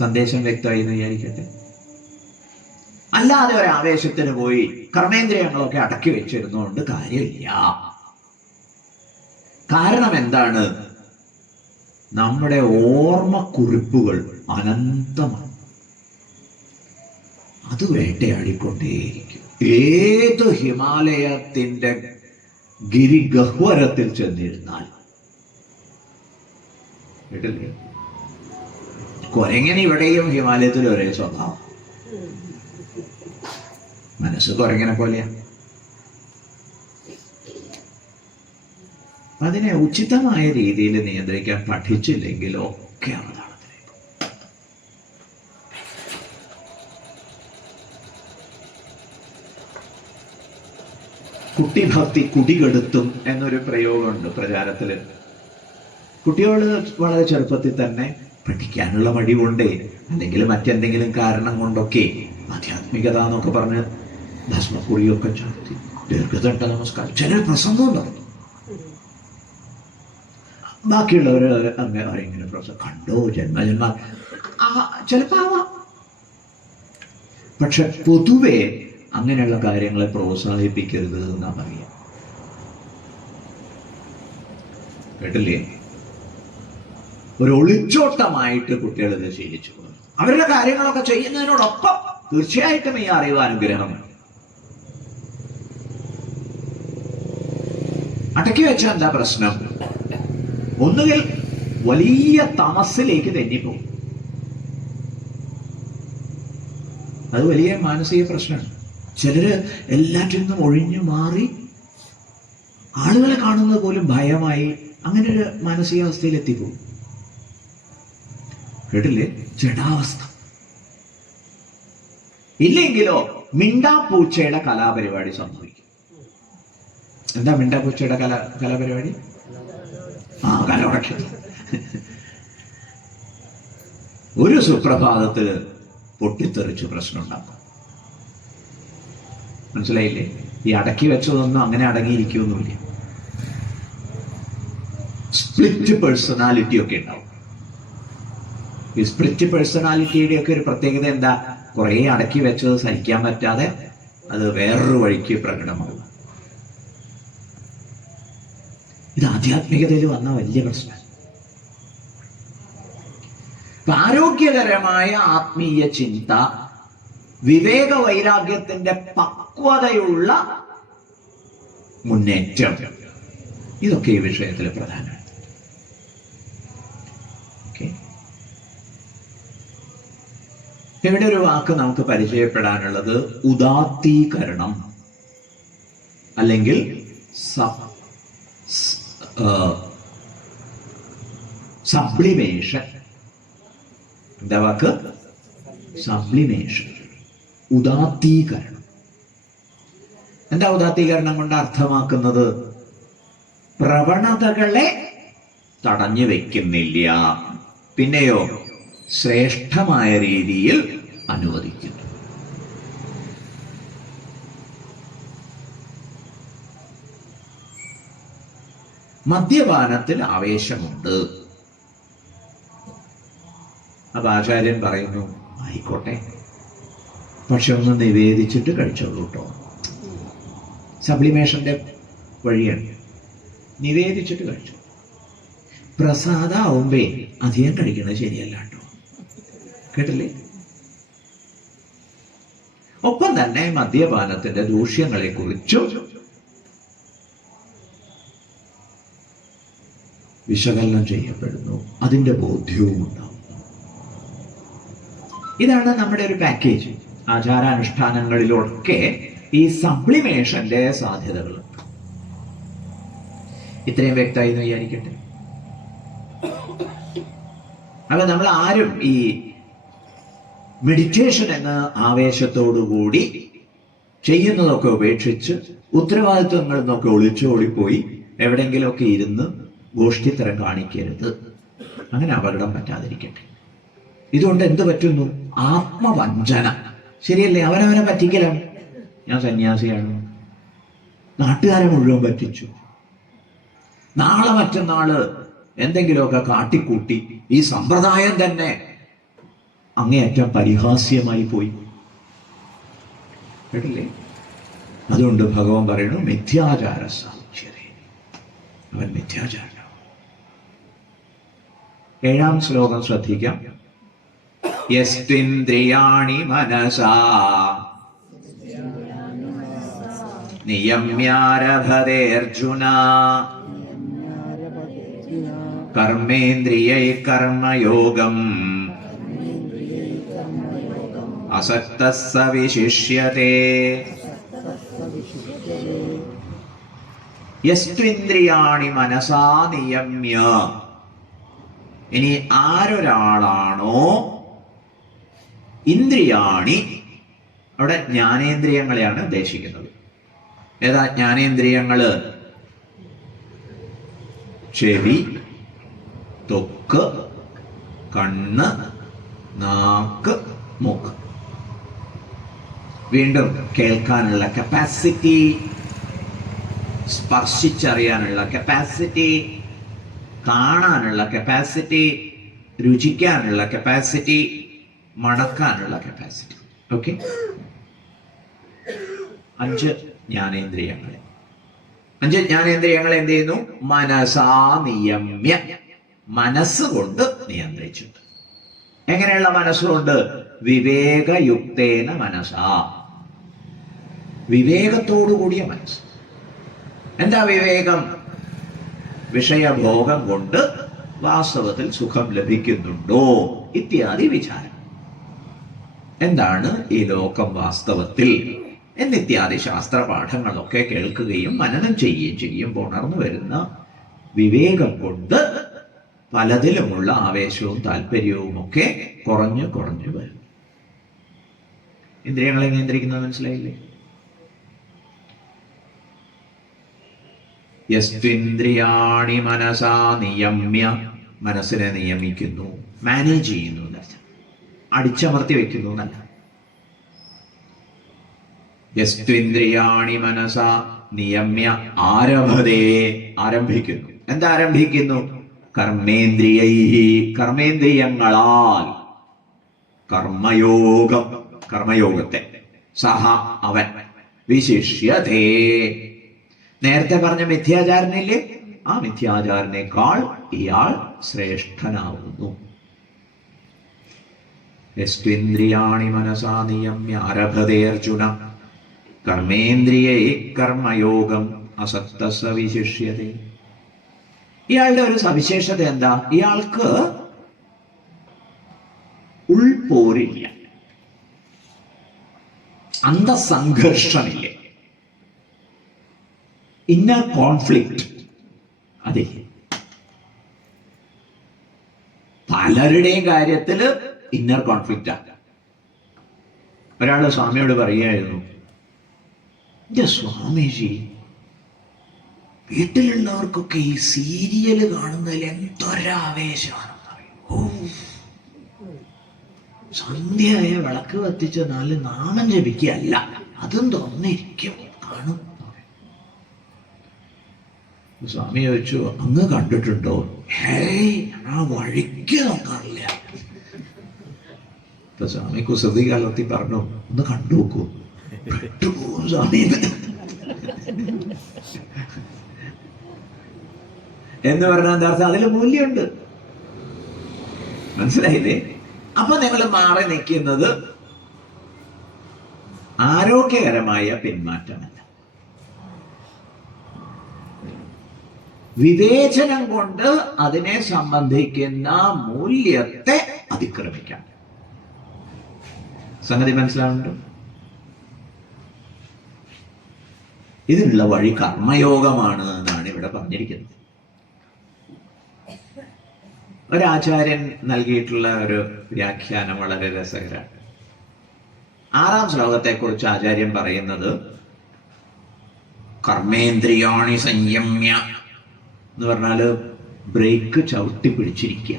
സന്ദേശം വ്യക്തമായി എന്ന് വിചാരിക്കട്ടെ. അല്ലാതെ ഒരു ആവേശത്തിന് പോയി കർമ്മേന്ദ്രിയങ്ങളൊക്കെ അടക്കി വെച്ചിരുന്നുകൊണ്ട് കാര്യമില്ല. കാരണം എന്താണ്? നമ്മുടെ ഓർമ്മക്കുറിപ്പുകൾ അനന്തമാണ്. അത് വേട്ടയാടിക്കൊണ്ടേയിരിക്കും. ഏത് ഹിമാലയത്തിന്റെ ഗിരിഗഹ്വരത്തിൽ ചെന്നിരുന്നാൽ കേട്ടില്ലേ, കുരങ്ങനെ ഇവിടെയും ഹിമാലയത്തിൽ ഒരേ സ്വഭാവം. മനസ്സ് കുരങ്ങനെ പോലെയാ. അതിനെ ഉചിതമായ രീതിയിൽ നിയന്ത്രിക്കാൻ പഠിച്ചില്ലെങ്കിലോ ഒക്കെ അവതാളത്തിലേക്ക്. കുട്ടിഭക്തി കുടികെടുത്തും എന്നൊരു പ്രയോഗമുണ്ട് പ്രചാരത്തില്. കുട്ടികൾ വളരെ ചെറുപ്പത്തിൽ തന്നെ പഠിക്കാനുള്ള മടി കൊണ്ടേ അല്ലെങ്കിൽ മറ്റെന്തെങ്കിലും കാരണം കൊണ്ടൊക്കെ ആധ്യാത്മികത എന്നൊക്കെ പറഞ്ഞ് ഭസ്മക്കുറിയൊക്കെ ചാർത്തി ദീർഘദണ്ഡ നമസ്കാരം, ചിലർ പ്രസംഗവും നടത്തും. ബാക്കിയുള്ളവർ ഇങ്ങനെ പ്രസംഗം കണ്ടോ ജന്മജന്മ ചിലപ്പോ ആവാം. പക്ഷെ പൊതുവെ അങ്ങനെയുള്ള കാര്യങ്ങളെ പ്രോത്സാഹിപ്പിക്കരുത് എന്നാ പറയാ. കേട്ടില്ലേ? ഒരു ഒളിച്ചോട്ടമായിട്ട് കുട്ടികൾ ഇത് ശീലിച്ചു പോകുന്നു. അവരുടെ കാര്യങ്ങളൊക്കെ ചെയ്യുന്നതിനോടൊപ്പം തീർച്ചയായിട്ടും ഈ അറിവ് അനുഗ്രഹമാണ്. അടക്കി വെച്ച എന്താ പ്രശ്നം? ഒന്നുകിൽ വലിയ തമസിലേക്ക് തെന്നിപ്പോകും. അത് വലിയ മാനസിക പ്രശ്നമാണ്. ചിലര് എല്ലാറ്റിൽ നിന്നും ഒഴിഞ്ഞു മാറി ആളുകളെ കാണുന്നത് പോലും ഭയമായി അങ്ങനെ ഒരു മാനസികാവസ്ഥയിൽ എത്തിപ്പോകും. കേട്ടില്ലേ? ജഡാവസ്ഥ. ഇല്ലെങ്കിലോ മിണ്ടാപ്പൂച്ചയുടെ കലാപരിപാടി സംഭവിക്കും. എന്താ മിണ്ടാപ്പൂച്ചയുടെ കലാപരിപാടി? കലവടക്കി. ഒരു സുപ്രഭാതത്തില് പൊട്ടിത്തെറിച്ച് പ്രശ്നം ഉണ്ടാക്കും. മനസ്സിലായില്ലേ? ഈ അടക്കി വെച്ചതൊന്നും അങ്ങനെ അടങ്ങിയിരിക്കുമൊന്നുമില്ല. സ്പ്ലിറ്റ് പേഴ്സണാലിറ്റി ഒക്കെ ഉണ്ടാവും. ഈ സ്പ്ലിറ്റ് പേഴ്സണാലിറ്റിയുടെ ഒക്കെ ഒരു പ്രത്യേകത എന്താ? കുറെ അടക്കി വെച്ചത് സഹിക്കാൻ പറ്റാതെ അത് വേറൊരു വഴിക്ക് പ്രകടമാകും. ഇത് ആധ്യാത്മികതയിൽ വന്ന വലിയ പ്രശ്നം. ആരോഗ്യകരമായ ആത്മീയ ചിന്ത, വിവേക വൈരാഗ്യത്തിന്റെ പക്വതയുള്ള മുന്നേറ്റം, ഇതൊക്കെ ഈ വിഷയത്തിൽ പ്രധാനമാണ്. ഇവിടെ ഒരു വാക്ക് നമുക്ക് പരിചയപ്പെടാനുള്ളത് ഉദാത്തീകരണം അല്ലെങ്കിൽ സബ്ലിമേഷൻ. എന്താ വാക്ക്? സബ്ലിമേഷൻ, ഉദാത്തീകരണം. എന്താ ഉദാത്തീകരണം കൊണ്ട് അർത്ഥമാക്കുന്നത്? പ്രവണതകളെ തടഞ്ഞു വെക്കുന്നില്ല, പിന്നെയോ ശ്രേഷ്ഠമായ രീതിയിൽ അനുവദിക്കുന്നു. മദ്യപാനത്തിൽ ആവേശമുണ്ട്. അപ്പൊ ആചാര്യൻ പറയുന്നു, ആയിക്കോട്ടെ, പക്ഷെ ഒന്ന് നിവേദിച്ചിട്ട് കഴിച്ചോളൂ കേട്ടോ. സബ്ലിമേഷന്റെ വഴിയാണ്. നിവേദിച്ചിട്ട് കഴിച്ചു. പ്രസാദാവുമ്പേ അധികം കഴിക്കുന്നത് ശരിയല്ല കേട്ടോ. കേട്ടില്ലേ? ഒപ്പം തന്നെ മദ്യപാനത്തിന്റെ ദൂഷ്യങ്ങളെ കുറിച്ചും വിശകലനം ചെയ്യപ്പെടുന്നു. അതിന്റെ ബോധ്യവും ഉണ്ടാവും. ഇതാണ് നമ്മുടെ ഒരു പാക്കേജ്. ആചാരാനുഷ്ഠാനങ്ങളിലൊക്കെ ഈ സബ്ലിമേഷന്റെ സാധ്യതകളുണ്ട്. ഇത്രയും വ്യക്തമായി എന്ന് വിചാരിക്കട്ടെ. അപ്പൊ നമ്മൾ ആരും ഈ മെഡിറ്റേഷൻ എന്ന ആവേശത്തോടുകൂടി ചെയ്യുന്നതൊക്കെ ഉപേക്ഷിച്ച് ഉത്തരവാദിത്വങ്ങളിൽ നിന്നൊക്കെ ഒളിച്ചോടിപ്പോയി എവിടെയെങ്കിലുമൊക്കെ ഇരുന്ന് ഗോഷ്ഠിത്തരം കാണിക്കരുത്. അങ്ങനെ അപകടം പറ്റാതിരിക്കട്ടെ. ഇതുകൊണ്ട് എന്ത് പറ്റുന്നു? ആത്മവഞ്ചന. ശരിയല്ലേ? അവനവനെ പറ്റിക്കലാണ്. ഞാൻ സന്യാസിയാണ്, നാട്ടുകാരെ മുഴുവൻ പറ്റിച്ചു, നാളെ മറ്റന്നാള് എന്തെങ്കിലുമൊക്കെ കാട്ടിക്കൂട്ടി ഈ സമ്പ്രദായം തന്നെ അങ്ങേയറ്റം പരിഹാസ്യമായി പോയി. കേട്ടില്ലേ? അതുകൊണ്ട് ഭഗവാൻ പറയുന്നു മിഥ്യാചാര സാക്ഷ്യതേ, അവൻ മിഥ്യാചാരം. 7-ാം ശ്ലോകം ശ്രദ്ധിക്കാം. യസ്ത്വിന്ദ്രിയാണി മനസാ നിയമ്യാരഭതേർജുന കർമ്മേന്ദ്രിയൈ കർമ്മയോഗം അസക്തഃ സ വിശിഷ്യതേ. യസ്ത്വിന്ദ്രിയാണി മനസാ നിയമ്യ, ഇനി ആരൊരാളാണോ ഇന്ദ്രിയാണി, അവിടെ ജ്ഞാനേന്ദ്രിയങ്ങളെയാണ് ഉദ്ദേശിക്കുന്നത്. ഏതാ ജ്ഞാനേന്ദ്രിയങ്ങള്? ചെവി, ത്വക്ക്, കണ്ണ്, നാക്ക്, മൂക്ക്. വീണ്ടും കേൾക്കാനുള്ള കപ്പാസിറ്റി, സ്പർശിച്ചറിയാനുള്ള കപ്പാസിറ്റി, കാണാനുള്ള കപ്പാസിറ്റി, രുചിക്കാനുള്ള കപ്പാസിറ്റി, മണക്കാനുള്ള കപ്പാസിറ്റി. ഓക്കെ, 5 ജ്ഞാനേന്ദ്രിയങ്ങൾ. 5 ജ്ഞാനേന്ദ്രിയങ്ങൾ എന്ത് ചെയ്യുന്നു? മനസാ നിയമ്യ, മനസ്സുകൊണ്ട് നിയന്ത്രിച്ചിട്ട്. എങ്ങനെയുള്ള മനസ്സുകൊണ്ട്? വിവേകയുക്തേന മനസാ, വിവേകത്തോടുകൂടിയ മനസ്സ്. എന്താ വിവേകം? വിഷയഭോഗം കൊണ്ട് വാസ്തവത്തിൽ സുഖം ലഭിക്കുന്നുണ്ടോ ഇത്യാദി വിചാരം. എന്താണ് ഈ ലോകം വാസ്തവത്തിൽ എന്നിത്യാദി ശാസ്ത്ര പാഠങ്ങളൊക്കെ കേൾക്കുകയും മനനം ചെയ്യുകയും ചെയ്യുമ്പോൾ ഉണർന്നു വരുന്ന വിവേകം കൊണ്ട് പലതിലുമുള്ള ആവേശവും താല്പര്യവും ഒക്കെ കുറഞ്ഞു കുറഞ്ഞു വരും. ഇന്ദ്രിയങ്ങളെ നിയന്ത്രിക്കുന്നത് മനസ്സിലായില്ലേ? യസ്ത്വിന്ദ്രിയാണി മനസാ നിയമ്യ, മനസ്സിനെ നിയമിക്കുന്നു, മാനേജ് ചെയ്യുന്നു എന്നല്ല, അടിച്ചമർത്തി വെക്കുന്നു എന്നല്ല. യസ്ത്വിന്ദ്രിയാണി മനസാ നിയമ്യ ആരഭതേ, ആരംഭിക്കുന്നു. എന്താ ആരംഭിക്കുന്നു? കർമ്മേന്ദ്രിയൈ, കർമ്മേന്ദ്രിയങ്ങളാൽ, കർമ്മയോഗം, കർമ്മയോഗത്തെ, സഹ അവൻ, വിശിഷ്യതേ, നേരത്തെ പറഞ്ഞ മിഥ്യാചാരനില്ലേ, ആ മിഥ്യാചാരനേക്കാൾ ഇയാൾ ശ്രേഷ്ഠനാവുന്നു. യസ്ത്വിന്ദ്രിയാണി മനസാ നിയമ്യ ആരഭതേ അർജുന കർമ്മേന്ദ്രിയൈ കർമ്മയോഗം അസക്തഃ സ വിശിഷ്യതേ. ഇയാളുടെ ഒരു സവിശേഷത എന്താ? ഇയാൾക്ക് ഉൾപോരില്ല, അന്തസംഘർഷമില്ല, ഇന്നർ കോൺഫ്ലിക്റ്റ്. അതെ, പലരുടെയും കാര്യത്തില് ഇന്നർ കോൺഫ്ലിക്റ്റ് ആണ്. ഒരാള് സ്വാമിയോട് പറയുകയായിരുന്നു, സ്വാമിജി, വീട്ടിലുള്ളവർക്കൊക്കെ ഈ സീരിയല് കാണുന്നതിൽ എന്തൊരാവേശമാണെന്ന് പറയും. ഓ, സന്ധ്യയായ വിളക്ക് കത്തിച്ച് 4 നാമം ജപിക്കുകയല്ല, അതും തുറന്നിരിക്കും കാണും. സ്വാമി ചോദിച്ചു, അങ്ങ് കണ്ടിട്ടുണ്ടോ? ഹേയ്, ഞാൻ ആ വഴിക്ക് നോക്കാറില്ല. ഇപ്പൊ സ്വാമി കുസൃതി കാലത്തിൽ പറഞ്ഞു, ഒന്ന് കണ്ടു നോക്കൂ, പെട്ടുപോകും സ്വാമി എന്ന് പറഞ്ഞാൽ എന്താ അർത്ഥം? അതിൽ മൂല്യമുണ്ട്, മനസ്സിലായില്ലേ? അപ്പൊ നിങ്ങൾ മാറി നിൽക്കുന്നത് ആരോഗ്യകരമായ പിന്മാറ്റമല്ല, വിവേചനം കൊണ്ട് അതിനെ സംബന്ധിക്കുന്ന മൂല്യത്തെ അതിക്രമിക്കാം. സംഗതി മനസ്സിലാവുന്നുണ്ടോ? ഇതിനുള്ള വഴി കർമ്മയോഗമാണ് എന്നാണ് ഇവിടെ പറഞ്ഞിരിക്കുന്നത്. ഒരാചാര്യൻ നൽകിയിട്ടുള്ള ഒരു വ്യാഖ്യാനം വളരെ രസകരമാണ്. 6-ാം ശ്ലോകത്തെക്കുറിച്ച് ആചാര്യൻ പറയുന്നത്, കർമ്മേന്ദ്രിയാണി സംയമ്യ എന്ന് പറഞ്ഞാല് ബ്രേക്ക് ചവിട്ടി പിടിച്ചിരിക്കുക,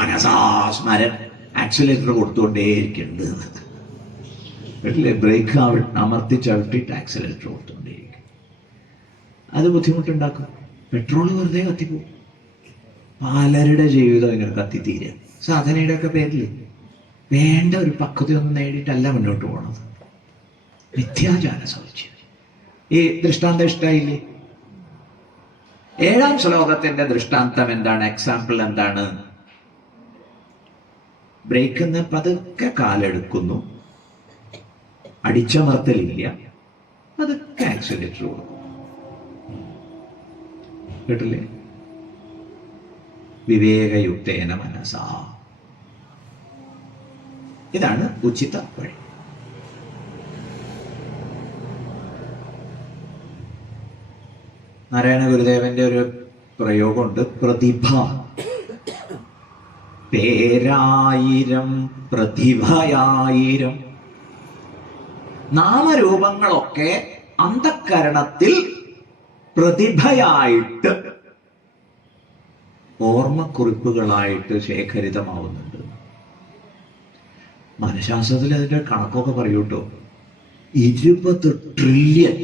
മനസാസ്മരൻ, ആക്സിലേറ്റർ കൊടുത്തുകൊണ്ടേയിരിക്കുന്നുണ്ട്. ബ്രേക്ക് അമർത്തി ചവിട്ടിട്ട് ആക്സിലേറ്റർ കൊടുത്തുകൊണ്ടേയിരിക്കും. അത് ബുദ്ധിമുട്ടുണ്ടാക്കും, പെട്രോൾ വെറുതെ കത്തിപ്പോകും. പലരുടെ ജീവിതം ഇങ്ങനെ കത്തിത്തീരുക. സാധനയുടെ ഒക്കെ പേരിൽ വേണ്ട ഒരു പക്വതയൊന്നും നേടിയിട്ടല്ല മുന്നോട്ട് പോകണത്. മിഥ്യാചാര സൗച്യം. ഈ ദൃഷ്ടാന്തം ഇഷ്ടായില്ലേ? 7-ാം ശ്ലോകത്തിന്റെ ദൃഷ്ടാന്തം എന്താണ്? എക്സാമ്പിൾ എന്താണ്? ബ്രേക്കിന്ന് പതുക്കെ കാലെടുക്കുന്നു, അടിച്ചമർത്തലില്ല, പതുക്കെ ആക്സിലേറ്റർ കൊടുക്കും. കേട്ടില്ലേ? വിവേകയുക്തേന മനസാ. ഇതാണ് ഉചിത വഴി. നാരായണ ഗുരുദേവന്റെ ഒരു പ്രയോഗമുണ്ട്, പ്രതിഭ. പേരായിരം പ്രതിഭയായിരം. നാമരൂപങ്ങളൊക്കെ അന്ധക്കരണത്തിൽ പ്രതിഭയായിട്ട് ഓർമ്മക്കുറിപ്പുകളായിട്ട് ശേഖരിതമാവുന്നുണ്ട്. മനഃശാസ്ത്രത്തിൽ അതിന്റെ കണക്കൊക്കെ പറയൂട്ടോ. 20 ട്രില്യൺ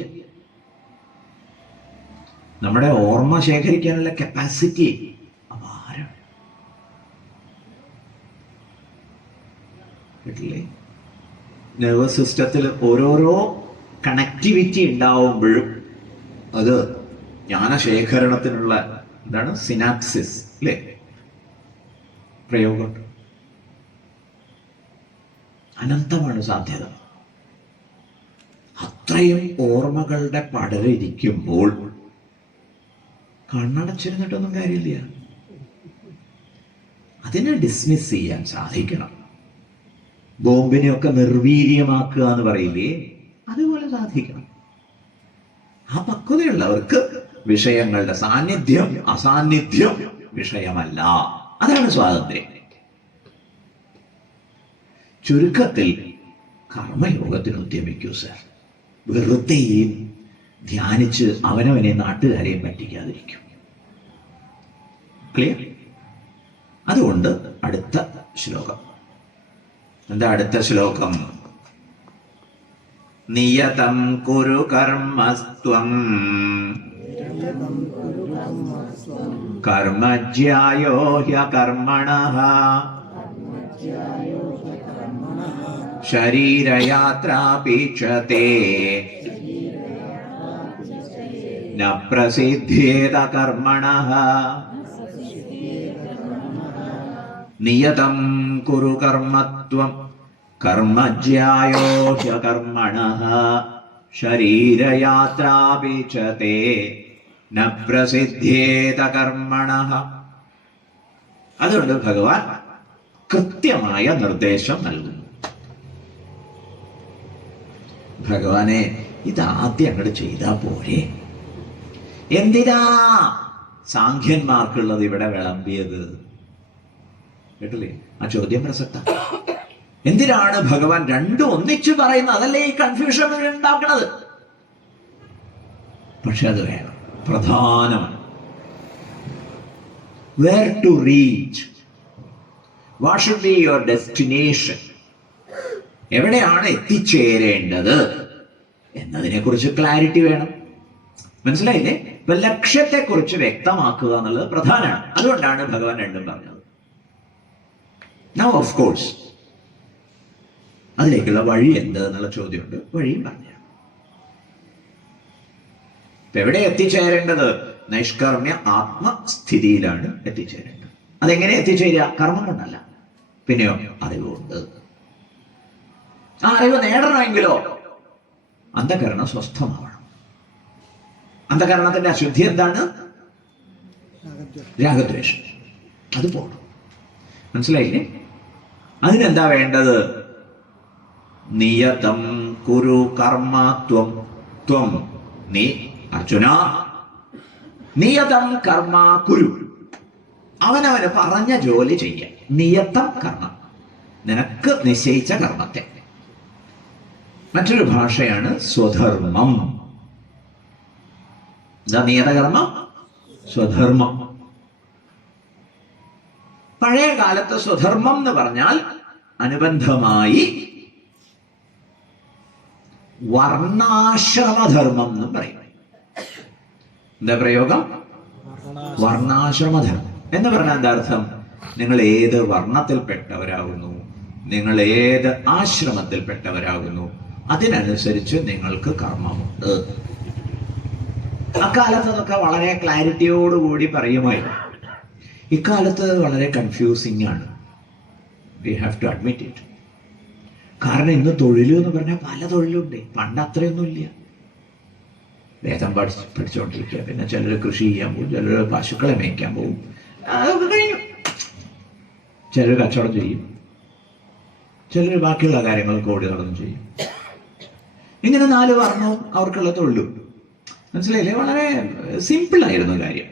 നമ്മുടെ ഓർമ്മ ശേഖരിക്കാനുള്ള കപ്പാസിറ്റി അപാരം. കേട്ടില്ലേ? നെർവസ് സിസ്റ്റത്തിൽ ഓരോരോ കണക്ടിവിറ്റി ഉണ്ടാവുമ്പോഴും അത് ജ്ഞാനശേഖരണത്തിനുള്ള എന്താണ് സിനാപ്സിസ് അല്ലേ പ്രയോഗം. അനന്തമാണ് സാധ്യത. അത്രയും ഓർമ്മകളുടെ പടരിക്കുമ്പോൾ കണ്ണടച്ചിരുന്നിട്ടൊന്നും കാര്യമില്ല. അതിനെ ഡിസ്മിസ് ചെയ്യാൻ സാധിക്കണം. ബോംബിനെയൊക്കെ നിർവീര്യമാക്കുക എന്ന് പറയില്ലേ, അതുപോലെ സാധിക്കണം. ആ പക്വതയുള്ളവർക്ക് വിഷയങ്ങളുടെ സാന്നിധ്യം അസാന്നിധ്യം വിഷയമല്ല. അതാണ് സ്വാതന്ത്ര്യം. ചുരുക്കത്തിൽ കർമ്മയോഗത്തിന് ഉദ്യമിക്കൂ സർ. വെറുതെ ധ്യാനിച്ച് അവനവനെ നാട്ടുകാരെയും പറ്റിക്കാതിരിക്കും. ക്ലിയർ? അതുകൊണ്ട് അടുത്ത ശ്ലോകം എന്താ? അടുത്ത ശ്ലോകം നിയതം കുരു കർമ്മസ്ത്വം കർമ്മജ്യായോ ഹ്യകർമ്മണഃ ശരീരയാത്രാപീക്ഷത്തെ ന പ്രസിദ്ധ്യേത കർമ്മണഃ നിയതം കുരു കർമ്മത്വം കർമ്മജ്യായോ ഹ്യകർമ്മണഃ ശരീരയാത്രാപീക്ഷത്തെ ന പ്രസിദ്ധ്യേത കർമ്മണഃ. അതുകൊണ്ട് ഭഗവാൻ കൃത്യമായ നിർദ്ദേശം നൽകുന്നു. ഭഗവാനെ ഇതാദ്യം അങ്ങോട്ട് ചെയ്താ പോരെ? എന്തിനാ സാഖ്യന്മാർക്കുള്ളത് ഇവിടെ വിളമ്പിയത്? കേട്ടില്ലേ? ആ ചോദ്യം പ്രസക്ത. എന്തിനാണ് ഭഗവാൻ രണ്ടും ഒന്നിച്ചു പറയുന്നത്? അതല്ലേ ഈ കൺഫ്യൂഷൻ ഉണ്ടാക്കുന്നത്. പക്ഷെ അത് വേണം, പ്രധാനമാണ്. Where to reach, what should be your destination, എവിടെയാണ് എത്തിച്ചേരേണ്ടത് എന്നതിനെ കുറിച്ച് ക്ലാരിറ്റി വേണം. മനസ്സിലായില്ലേ? ഇപ്പൊ ലക്ഷ്യത്തെ കുറിച്ച് വ്യക്തമാക്കുക എന്നുള്ളത് പ്രധാനമാണ്. അതുകൊണ്ടാണ് ഭഗവാൻ രണ്ടും പറഞ്ഞത്. നൗ ഓഫ് കോഴ്സ് അതിലേക്കുള്ള വഴി എന്ത് എന്നുള്ള ചോദ്യമുണ്ട്. വഴിയും പറഞ്ഞു. ഇപ്പൊ എവിടെ എത്തിച്ചേരേണ്ടത്? നൈഷ്കർമ്മ്യ ആത്മസ്ഥിതിയിലാണ് എത്തിച്ചേരേണ്ടത്. അതെങ്ങനെ എത്തിച്ചേരുക? കർമ്മം കൊണ്ടല്ല, പിന്നെയോ അറിവുകൊണ്ട്. ആ അറിവ് നേടണമെങ്കിലോ അന്ധകരണം സ്വസ്ഥമാവണം. അന്ധകരണത്തിന്റെ അശുദ്ധി എന്താണ്? രാഗദ്വേഷം. അത് പോകണം. മനസ്സിലായില്ലേ? അതിനെന്താ വേണ്ടത്? നിയതം കുരു കർമ്മത്വം. ത്വം നീ അർജുന നിയതം കർമ്മ കുരു. അവനവന് പറഞ്ഞ ജോലി ചെയ്യാൻ. നിയതം കർമ്മം, നിനക്ക് നിശ്ചയിച്ച കർമ്മത്തെ. മറ്റൊരു ഭാഷയാണ് സ്വധർമ്മം. എന്താ നിയതകർമ്മം? സ്വധർമ്മം. പഴയ കാലത്ത് സ്വധർമ്മം എന്ന് പറഞ്ഞാൽ അനുബന്ധമായി വർണ്ണാശ്രമധർമ്മം എന്നും പറയും. എന്താ പ്രയോഗം? വർണ്ണാശ്രമധർമ്മം. എന്ന് പറഞ്ഞാൽ എന്താ അർത്ഥം? നിങ്ങൾ ഏത് വർണ്ണത്തിൽപ്പെട്ടവരാകുന്നു, നിങ്ങൾ ഏത് ആശ്രമത്തിൽപ്പെട്ടവരാകുന്നു, അതിനനുസരിച്ച് നിങ്ങൾക്ക് കർമ്മമുണ്ട്. അക്കാലത്ത് അതൊക്കെ വളരെ ക്ലാരിറ്റിയോടുകൂടി പറയുമായിരുന്നു. ഇക്കാലത്ത് വളരെ കൺഫ്യൂസിങ് ആണ്. We have to admit it. കാരണം ഇന്ന് തൊഴിൽ എന്ന് പറഞ്ഞാൽ പല തൊഴിലുണ്ട്. പണ്ട് അത്രയൊന്നുമില്ല. വേദം പഠിച്ചുകൊണ്ടിരിക്കുക, പിന്നെ ചിലർ കൃഷി ചെയ്യാൻ പോകും, ചിലർ പശുക്കളെ മേയ്ക്കാൻ പോകും, അതൊക്കെ കഴിഞ്ഞു. ചിലർ കച്ചവടം ചെയ്യും, ചിലർ ബാക്കിയുള്ള കാര്യങ്ങൾക്ക് ഓടി നടന്നു ചെയ്യും. ഇങ്ങനെ 4 വർണ്ണവും അവർക്കുള്ള തൊഴിലും. മനസ്സിലായില്ലേ? വളരെ സിമ്പിളായിരുന്നു കാര്യം.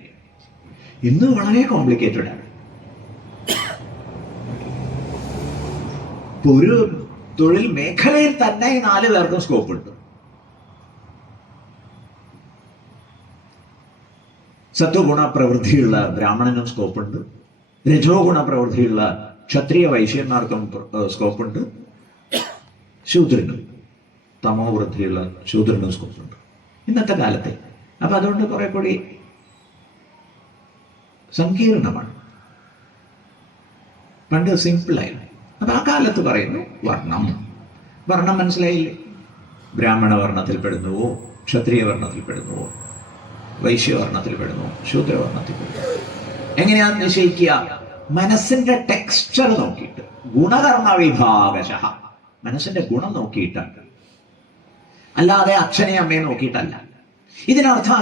ഇന്ന് വളരെ കോംപ്ലിക്കേറ്റഡ് ആണ്. ഒരു തൊഴിൽ മേഖലയിൽ തന്നെ ഈ 4 പേർക്കും സ്കോപ്പ് ഉണ്ട്. സത്വഗുണ പ്രവൃത്തിയുള്ള ബ്രാഹ്മണനും സ്കോപ്പുണ്ട്, രജോ ഗുണ പ്രവൃത്തിയുള്ള ക്ഷത്രിയ വൈശ്യന്മാർക്കും സ്കോപ്പുണ്ട്, ശൂദ്രനും തമോ വൃത്തിയുള്ള ശൂദ്രനും സ്കോപ്പുണ്ട് ഇന്നത്തെ കാലത്തെ. അപ്പൊ അതുകൊണ്ട് കുറെ കൂടി സങ്കീർണമാണ്. പണ്ട് സിമ്പിളായിരുന്നു. അപ്പൊ ആ കാലത്ത് പറയുന്നു വർണ്ണം. വർണ്ണം മനസ്സിലായില്ലേ? ബ്രാഹ്മണ വർണ്ണത്തിൽപ്പെടുന്നുവോ, ക്ഷത്രിയ വർണ്ണത്തിൽപ്പെടുന്നുവോ, വൈശ്യവർണ്ണത്തിൽപ്പെടുന്നു, ശൂദ്രവർണ്ണത്തിൽപ്പെടുന്നു. എങ്ങനെയാന്ന് നിശ്ചയിക്കുക? മനസ്സിന്റെ ടെക്സ്ചർ നോക്കിയിട്ട്, ഗുണകർമ്മ വിഭാഗശഃ, മനസ്സിന്റെ ഗുണം നോക്കിയിട്ടാണ്, അല്ലാതെ അച്ഛനെ അമ്മയെ നോക്കിയിട്ടല്ല. ഇതിനർത്ഥം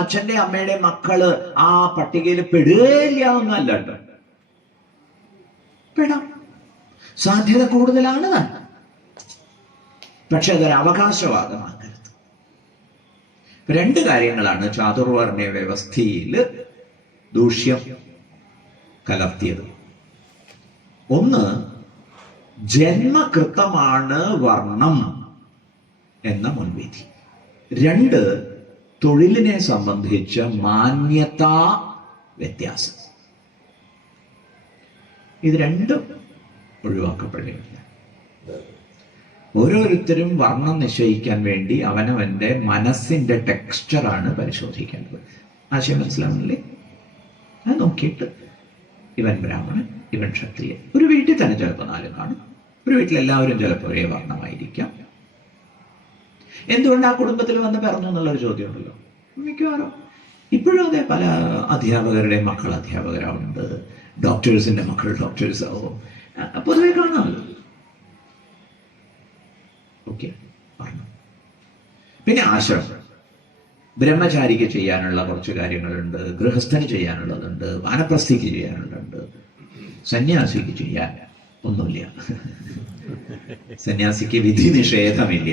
അച്ഛന്റെ അമ്മയുടെ മക്കള് ആ പട്ടികയിൽ പെടുകയില്ല എന്നല്ല കേട്ടോ. പെടാം, സാധ്യത കൂടുതലാണ് തന്നെ. പക്ഷെ അതൊരു അവകാശവാദമാക്കരുത്. 2 കാര്യങ്ങളാണ് ചാതുർവർണ്ണ വ്യവസ്ഥയിൽ ദൂഷ്യം കലർത്തിയത്. ഒന്ന്, ജന്മകൃതമാണ് വർണ്ണം എന്ന മുൻവിധി. 2, തൊഴിലിനെ സംബന്ധിച്ച മാന്യതാ വ്യത്യാസം. ഇത് രണ്ടും ഒഴിവാക്കപ്പെടേണ്ടത്. ഓരോരുത്തരും വർണ്ണം നിശ്ചയിക്കാൻ വേണ്ടി അവനവന്റെ മനസ്സിന്റെ ടെക്സ്ചറാണ് പരിശോധിക്കേണ്ടത്. ആശയം മനസ്സിലാവുന്നില്ലേ? അത് നോക്കിയിട്ട് ഇവൻ ബ്രാഹ്മണൻ, ഇവൻ ക്ഷത്രിയൻ. ഒരു വീട്ടിൽ തന്നെ ചിലപ്പോൾ 4 കാണും, ഒരു വീട്ടിൽ എല്ലാവരും ചിലപ്പോൾ ഒരേ വർണ്ണമായിരിക്കാം. എന്തുകൊണ്ട് ആ കുടുംബത്തിൽ വന്ന് പിറന്നു എന്നുള്ളൊരു ചോദ്യമുണ്ടല്ലോ മിക്കവാറും. ഇപ്പോഴും അതെ, പല അധ്യാപകരുടെ മക്കൾ അധ്യാപകരാവുന്നുണ്ട്, ഡോക്ടേഴ്സിന്റെ മക്കൾ ഡോക്ടേഴ്സ് ആവും, പൊതുവെ കാണാമല്ലോ. ഓക്കെ, പറഞ്ഞു. പിന്നെ ആശ്രമം. ബ്രഹ്മചാരിക്ക് ചെയ്യാനുള്ള കുറച്ച് കാര്യങ്ങളുണ്ട്, ഗൃഹസ്ഥന് ചെയ്യാനുള്ളതുണ്ട്, വാനപ്രസ്ഥിക്ക് ചെയ്യാനുള്ളതുണ്ട്, സന്യാസിക്ക് ചെയ്യാൻ ഒന്നുമില്ല. സന്യാസിക്ക് വിധി നിഷേധമില്ല.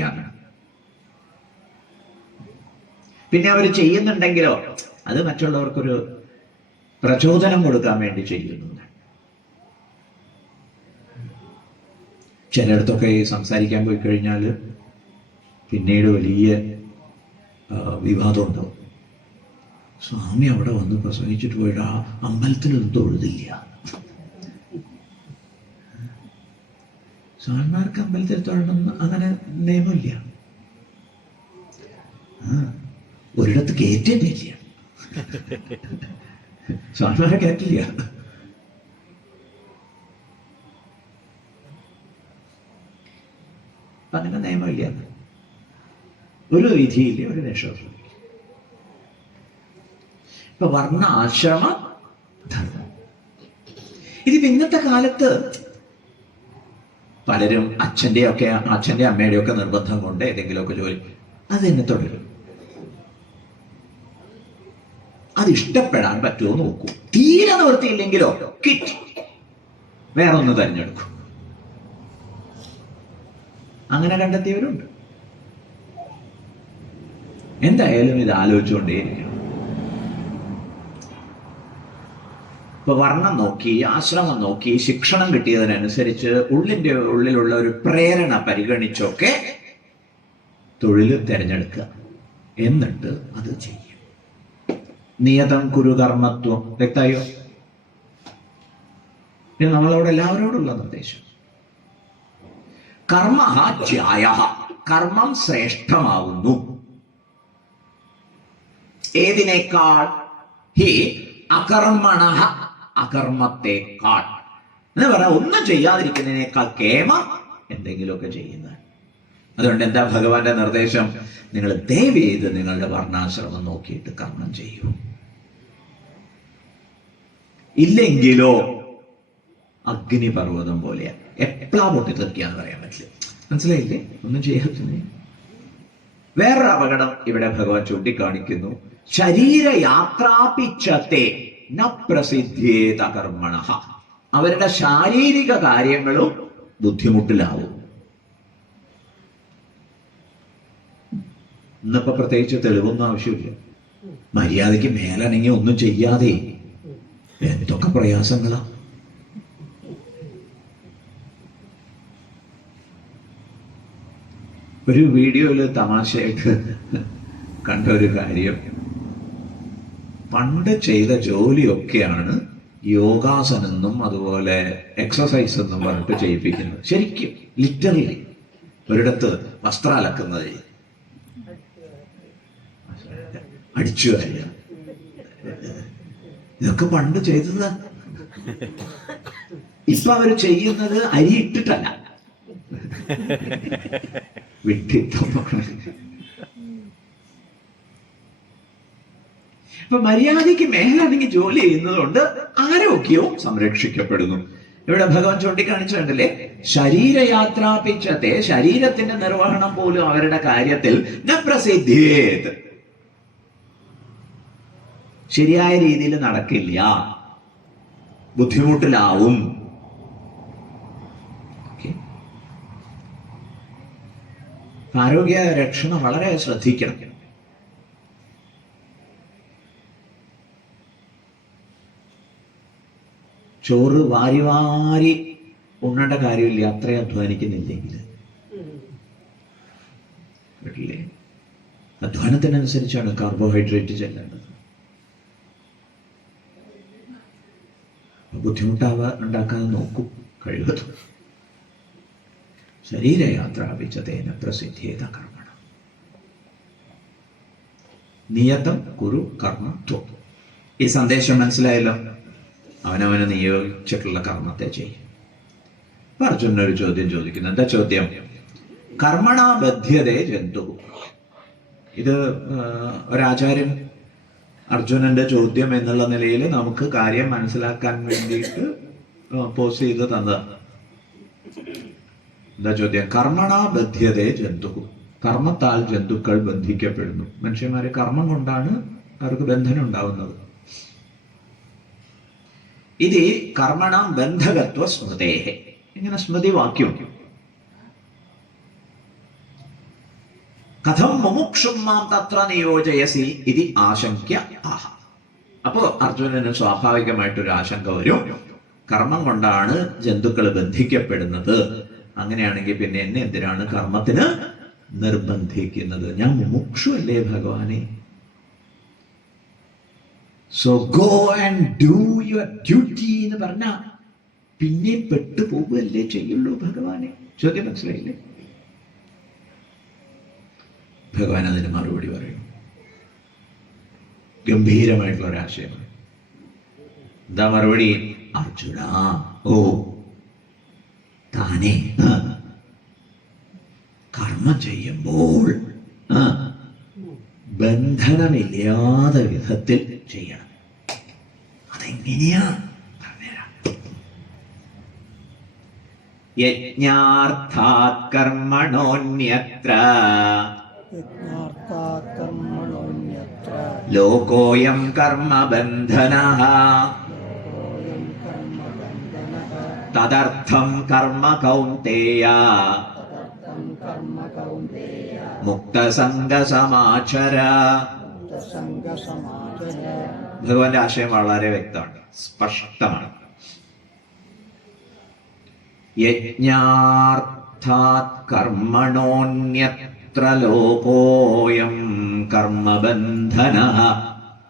പിന്നെ അവർ ചെയ്യുന്നുണ്ടെങ്കിലോ അത് മറ്റുള്ളവർക്കൊരു പ്രചോദനം കൊടുക്കാൻ വേണ്ടി ചെയ്യുന്നു. ചിലയിടത്തൊക്കെ സംസാരിക്കാൻ പോയി കഴിഞ്ഞാൽ പിന്നീട് വലിയ വിവാദം ഉണ്ടാവും. സ്വാമി അവിടെ വന്ന് പ്രസംഗിച്ചിട്ട് പോയിട്ട് ആ അമ്പലത്തിലൊന്നും തൊഴുതില്ല. സ്വാമിമാർക്ക് അമ്പലത്തിൽ തൊഴണമെന്ന് അങ്ങനെ നിയമമില്ല. ഒരിടത്ത് കയറ്റില്ല, സ്വാമിമാരെ കയറ്റില്ല. അങ്ങനെ നിയമമില്ല, ഒരു വിധിയില്ല, ഒരു നിഷേധം. ഇപ്പൊ വർണ്ണ ആശ്രമ ധർമ്മം. ഇതിപ്പോ ഇന്നത്തെ കാലത്ത് പലരും അച്ഛന്റെ അമ്മയുടെ ഒക്കെ നിർബന്ധം കൊണ്ട് ഏതെങ്കിലുമൊക്കെ ജോലി അത് തന്നെ തുടരും. അത് ഇഷ്ടപ്പെടാൻ പറ്റുമോ നോക്കൂ. തീരെ നിവൃത്തിയില്ലെങ്കിലോ കിറ്റ് വേറെ ഒന്ന് തിരഞ്ഞെടുക്കും. അങ്ങനെ കണ്ടെത്തിയവരുണ്ട്. എന്തായാലും ഇത് ആലോചിച്ചുകൊണ്ടേയിരിക്കണം. ഇപ്പൊ വർണ്ണം നോക്കി, ആശ്രമം നോക്കി, ശിക്ഷണം കിട്ടിയതിനനുസരിച്ച് ഉള്ളിലുള്ള ഒരു പ്രേരണ പരിഗണിച്ചൊക്കെ തൊഴിൽ തിരഞ്ഞെടുക്കുക, എന്നിട്ട് അത് ചെയ്യും. നിയതം കുരു കർമ്മത്വം. വ്യക്തമായോ? പിന്നെ നമ്മളവിടെ എല്ലാവരോടുള്ള നിർദ്ദേശം, കർമ്മ ജ്യായ, കർമ്മം ശ്രേഷ്ഠമാവുന്നു. ഏതിനേക്കാൾ? ഹി അകർമ്മണ അകർമ്മത്തെക്കാൾ എന്ന് പറയാം, ഒന്നും ചെയ്യാതിരിക്കുന്നതിനേക്കാൾ കേമ എന്തെങ്കിലുമൊക്കെ ചെയ്യുന്നത്. അതുകൊണ്ട് എന്താ ഭഗവാന്റെ നിർദ്ദേശം? നിങ്ങൾ ദയവ് ചെയ്ത് നിങ്ങളുടെ വർണ്ണാശ്രമം നോക്കിയിട്ട് കർമ്മം ചെയ്യൂ. ഇല്ലെങ്കിലോ അഗ്നിപർവ്വതം പോലെയാ, എപ്പോഴാ പൊട്ടിത്തെറിക്കാന്ന് പറയാൻ പറ്റില്ല. മനസ്സിലായില്ലേ? ഒന്നും ചെയ്യാത്തതിന്. വേറൊരു അപകടം ഇവിടെ ഭഗവാൻ ചൂണ്ടിക്കാണിക്കുന്നു. ശരീരയാത്രാപിച്ചത്തെ ന പ്രസിദ്ധേത കർമ്മണഃ. അവരുടെ ശാരീരിക കാര്യങ്ങളും ബുദ്ധിമുട്ടിലാവും. ഇന്നിപ്പോ പ്രത്യേകിച്ച് തെളിവൊന്നും ആവശ്യമില്ല. മര്യാദയ്ക്ക് മേലനങ്ങി ഒന്നും ചെയ്യാതെ എന്തൊക്കെ പ്രയാസങ്ങളാ. ഒരു വീഡിയോയില് തമാശയായിട്ട് കണ്ട ഒരു കാര്യം, പണ്ട് ചെയ്ത ജോലിയൊക്കെയാണ് യോഗാസനെന്നും അതുപോലെ എക്സസൈസ് എന്നും പറഞ്ഞിട്ട് ചെയ്യിപ്പിക്കുന്നത്. ശരിക്കും ലിറ്ററലി ഒരിടത്ത് വസ്ത്രം അലക്കുന്നത്, അടിച്ചു വാരുക, ഇതൊക്കെ പണ്ട് ചെയ്തത്. ഇപ്പൊ അവര് ചെയ്യുന്നത് അരിയിട്ടിട്ടല്ല, വിട്ടിത്തം. ഇപ്പൊ മര്യാദയ്ക്ക് മേലടങ്ങി ജോലി ചെയ്യുന്നതുകൊണ്ട് ആരോഗ്യവും സംരക്ഷിക്കപ്പെടുന്നു. ഇവിടെ ഭഗവാൻ ചൂണ്ടിക്കാണിച്ചു കണ്ടില്ലേ, ശരീരയാത്രാപിച്ചത്തെ, ശരീരത്തിന്റെ നിർവഹണം പോലും അവരുടെ കാര്യത്തിൽ ന പ്രസിദ്ധേത്, ശരിയായ രീതിയിൽ നടക്കില്ല, ബുദ്ധിമുട്ടിലാവും. ആരോഗ്യ രക്ഷണം വളരെ ശ്രദ്ധിക്കണം. ചോറ് വാരി വാരി ഉണ്ണേണ്ട കാര്യമില്ല, അത്രയും അധ്വാനിക്കുന്നില്ലെങ്കിൽ. കേട്ടില്ലേ? അധ്വാനത്തിനനുസരിച്ചാണ് കാർബോഹൈഡ്രേറ്റ് ചെല്ലേണ്ടത്. ബുദ്ധിമുട്ടാവാൻ നോക്കും കഴിവതും. ശരീരയാത്രാപിച്ചതേന പ്രസിദ്ധേത കർമ്മണം നിയതം കുരു കർമ്മം ത്വം. ഈ സന്ദേശം മനസ്സിലായല്ലോ? അവനവന് നിയോഗിച്ചിട്ടുള്ള കർമ്മത്തെ ചെയ്യും. അർജുനൊരു ചോദ്യം ചോദിക്കുന്നു. എന്താ ചോദ്യം? കർമ്മണ ബധ്യതേ ജന്തു. ഇത് ഒരാചാര്യൻ അർജുനന്റെ ചോദ്യം എന്നുള്ള നിലയിൽ നമുക്ക് കാര്യം മനസ്സിലാക്കാൻ വേണ്ടിയിട്ട് പോസ് ചെയ്ത് തന്നതാണ്. എന്താ ചോദ്യം? കർമ്മണ ബധ്യതേ ജന്തു. കർമ്മത്താൽ ജന്തുക്കൾ ബന്ധിക്കപ്പെടുന്നു. മനുഷ്യന്മാരെ കർമ്മം കൊണ്ടാണ് അവർക്ക് ബന്ധനം ഉണ്ടാവുന്നത്. ഇത് കർമ്മണ ബന്ധകത്വ സ്മൃതേ. ഇങ്ങനെ സ്മൃതി വാക്യം. കഥം മുമുക്ഷും മാം തത്ര നിയോജയസി ഇതി ആശങ്ക്യ ആഹ. അപ്പോ അർജുനന് സ്വാഭാവികമായിട്ടൊരു ആശങ്ക വരും. കർമ്മം കൊണ്ടാണ് ജന്തുക്കൾ ബന്ധിക്കപ്പെടുന്നത്. അങ്ങനെയാണെങ്കിൽ പിന്നെ എന്നെ എന്തിനാണ് കർമ്മത്തിന് നിർബന്ധിക്കുന്നത്? ഞാൻ മുമുക്ഷു അല്ലേ ഭഗവാനെ? So go and do your duty എന്ന് പറഞ്ഞ പിന്നെ പെട്ടുപോകുകയല്ലേ ചെയ്യുള്ളൂ ഭഗവാനെ. ചോദ്യം മനസ്സിലായില്ലേ? ഭഗവാൻ അതിന് മറുപടി പറയും. ഗംഭീരമായിട്ടുള്ള ഒരാശയമാണ്. എന്താ മറുപടി? അർജുന, ഓ താനെ കർമ്മം ചെയ്യുമ്പോൾ ബന്ധനമില്ലാത്ത വിധത്തിൽ ചെയ്യണം. അതെങ്ങനെയാ? പറഞ്ഞുതരാം. യജ്ഞാർത്ഥാത് കർമ്മണോന്യത്ര ലോകോയം കർമ്മബന്ധനഃ തദർത്ഥം കർമ്മ കൗന്തേയ മുക്തസംഗസമാചര. ഭഗവാന്റെ ആശയം വളരെ വ്യക്തമാണ്, സ്പഷ്ടമാണ്. യജ്ഞാർത്ഥാത് കർമ്മണോന്യത്ര ലോകോയം കർമ്മബന്ധനഃ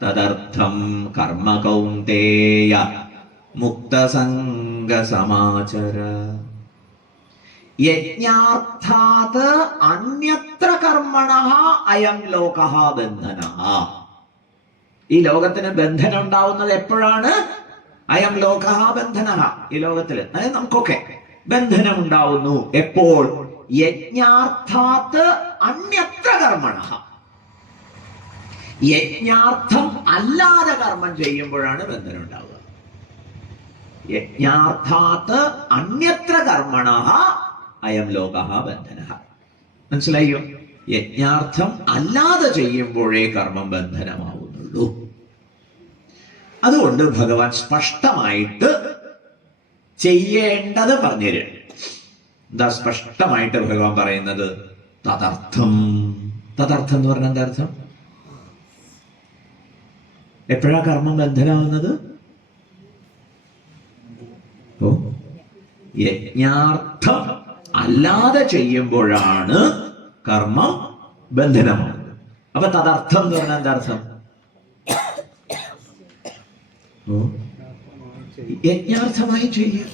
തദർത്ഥം കർമ്മ കൗന്തേയ മുക്തസംഗസമാചര. യജ്ഞാർത്ഥാത് അന്യത്ര കർമ്മണഃ അയം ലോകഃ ബന്ധനഃ. ഈ ലോകത്തിന് ബന്ധനം ഉണ്ടാവുന്നത് എപ്പോഴാണ്? അയം ലോകഃ ബന്ധനഃ. ഈ ലോകത്തില്, അതായത് നമുക്കൊക്കെ ബന്ധനം ഉണ്ടാവുന്നു. എപ്പോൾ? യജ്ഞാർത്ഥാത് അന്യത്ര കർമ്മണഃ. യജ്ഞാർത്ഥം അല്ലാതെ കർമ്മം ചെയ്യുമ്പോഴാണ് ബന്ധനം ഉണ്ടാവുക. യജ്ഞാർത്ഥാത് അന്യത്ര കർമ്മണഃ അയം ലോകഃ ബന്ധനഃ. മനസ്സിലായോ? യജ്ഞാർത്ഥം അല്ലാതെ ചെയ്യുമ്പോഴേ കർമ്മം ബന്ധനമാവുന്നുള്ളൂ. അതുകൊണ്ട് ഭഗവാൻ സ്പഷ്ടമായിട്ട് ചെയ്യേണ്ടത് പറഞ്ഞുതരും. എന്താ സ്പഷ്ടമായിട്ട് ഭഗവാൻ പറയുന്നത്? തദർത്ഥം. തദർത്ഥം എന്ന് പറഞ്ഞാൽ എന്താ അർത്ഥം? എപ്പോഴാ കർമ്മം ബന്ധനാവുന്നത്? യജ്ഞാർത്ഥം അല്ലാതെ ചെയ്യുമ്പോഴാണ് കർമ്മം ബന്ധനമാകുന്നത്. അപ്പൊ തദർത്ഥം എന്ന് പറഞ്ഞാൽ എന്താ അർത്ഥം? യജ്ഞാർത്ഥമായി ചെയ്യുക.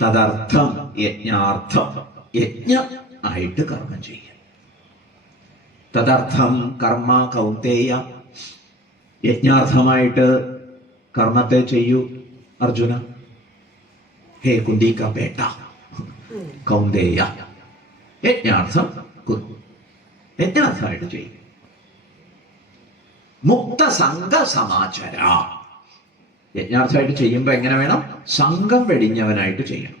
തദർത്ഥം യജ്ഞാർത്ഥം, യജ്ഞം ആയിട്ട് കർമ്മം ചെയ്യുക. തദർത്ഥം കർമ്മ കൗന്തേയ. യജ്ഞാർത്ഥമായിട്ട് കർമ്മത്തെ ചെയ്യൂ അർജുന. ഹേ കുന്തിക ബേട്ട കൗന്തേയ, യജ്ഞാർത്ഥം യജ്ഞാർത്ഥമായിട്ട് ചെയ്യും. മുക്തസംഗ സമാചര. യജ്ഞാർത്ഥമായിട്ട് ചെയ്യുമ്പോ എങ്ങനെ വേണം? സംഘം വെടിഞ്ഞവനായിട്ട് ചെയ്യണം,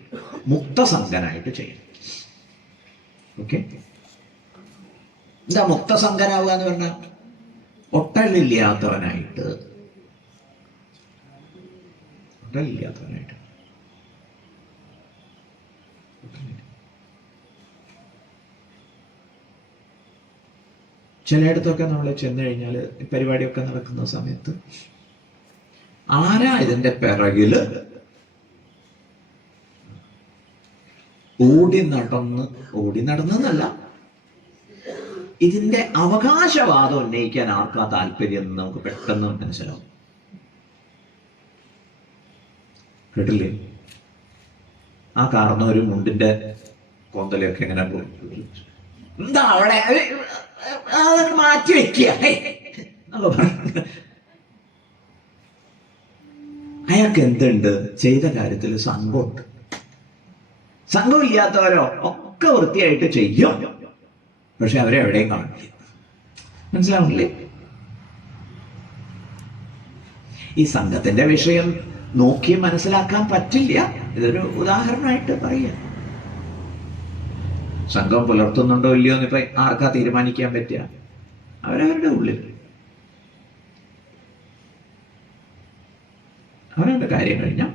മുക്തസംഗനായിട്ട് ചെയ്യണം. ഓക്കെ? എന്താ മുക്തസംഗനാവുക എന്ന് പറഞ്ഞാൽ? ഒട്ടലില്ലാത്തവനായിട്ട്. ഒട്ടലില്ലാത്തവനായിട്ട്. ചിലയിടത്തൊക്കെ നമ്മൾ ചെന്ന് കഴിഞ്ഞാൽ പരിപാടിയൊക്കെ നടക്കുന്ന സമയത്ത് ആരാ ഇതിന്റെ പിറകില് ഓടി നടന്നല്ല, ഇതിന്റെ അവകാശവാദം ഉന്നയിക്കാൻ ആർക്കാ താല്പര്യം എന്ന് നമുക്ക് പെട്ടെന്ന് മനസ്സിലാവും. കേട്ടില്ലേ? ആ കാരണം ഒരു മുണ്ടിന്റെ കൊന്തലൊക്കെ എങ്ങനെ പോയി, എന്താ അവിടെ അതൊക്കെ മാറ്റി വെക്കുക. അയാൾക്ക് എന്തുണ്ട്? ചെയ്ത കാര്യത്തിൽ സംഘമുണ്ട്. സംഘമില്ലാത്തവരോ ഒക്കെ വൃത്തിയായിട്ട് ചെയ്യും, പക്ഷെ അവരെ എവിടെയും കാണില്ല. മനസ്സിലാവുന്നില്ലേ? ഈ സംഘത്തിന്റെ വിഷയം നോക്കി മനസ്സിലാക്കാൻ പറ്റില്ല. ഇതൊരു ഉദാഹരണമായിട്ട് പറയാം. സംഘം പുലർത്തുന്നുണ്ടോ ഇല്ലയോ എന്ന് ഇപ്പൊ ആർക്കാ തീരുമാനിക്കാൻ പറ്റുക? അവരവരുടെ ഉള്ളിൽ അവരവരുടെ കാര്യം കഴിഞ്ഞാൽ